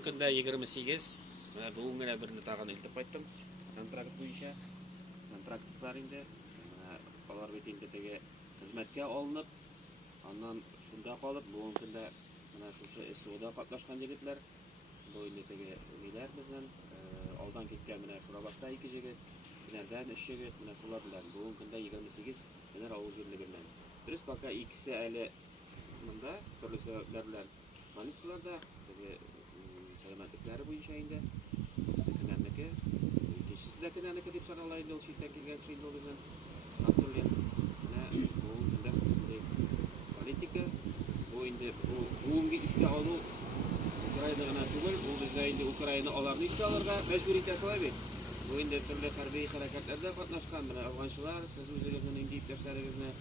Бүгін күнде 28. Бүгін генә берне тагын илтеп кайттым. Контракт буенча. Контрактлар инде. Алар бит инде теге хезмәткә алынып, аннан шунда калып, бүгін көндә менә шушы СОда катнашкан егетләр. Бу инде теге ниләр безнең алдан киткән менә шура башта 2 җегет, менәдән 3 җегет, менә шулар белән бүгін көндә 28 менә авыл җирлеге белән. Дөрес, пока икесе әле монда төрле сәбәпләр белән больницаларда, теге сәламәтлекләре буенча инде кенәнеке, икенчесе дә кенәнеке дип санала инде ул читтән килгән кеше инде ул безнең Абдуллин. Менә бүгін көндә шушындый политика, бу инде бүгенге искә алу Украина гына түгел, ул бездә инде Украина аларны искә алырга мәҗбүр итә шулай бит. Бу инде төрле хәрби хәрәкәтләрдә катнашкан, менә афганчылар, сез үзегезнең инде иптәшләрегезне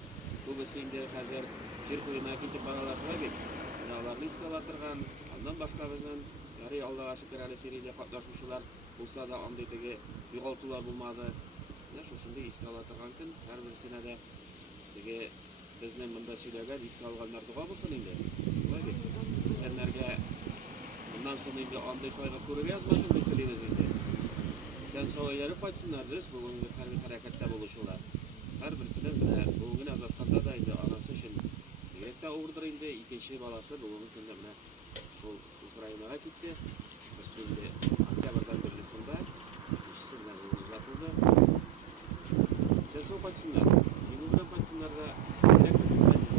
күбесе инде хәзер җир куена китеп баралар шулай бит. Менә аларны искә ала торган, аннан башка безнең ярый Аллага шөкер әле сериядә катнашучылар булса да андый теге югалтулар булмады. Менә шушындый искә ала торган көн, һәрберсенә дә теге безнең монда сөйләгән искә алганнар дуга булсын инде. Шулай бит. Исәннәргә bundan sonra inде андый кайгы күреп язмасын дип телибез инде. Исән-сау әйләнеп кайтсыннар, дөрес, бүгенге хәрби хәрәкәттә булучылар. Һәрберсенең менә бүгенге азатканда да инде анасы өчен бигрәк тә авырдыр инде, икенче баласы бүгенге көндә менә шул Украинага китте. Берсе инде октябрьдән бирле шунда, икенчесе белән узатылды. Исән-сау кайтсыннар, җиңү белән кайтсыннар да, исерәк кайтсыннар.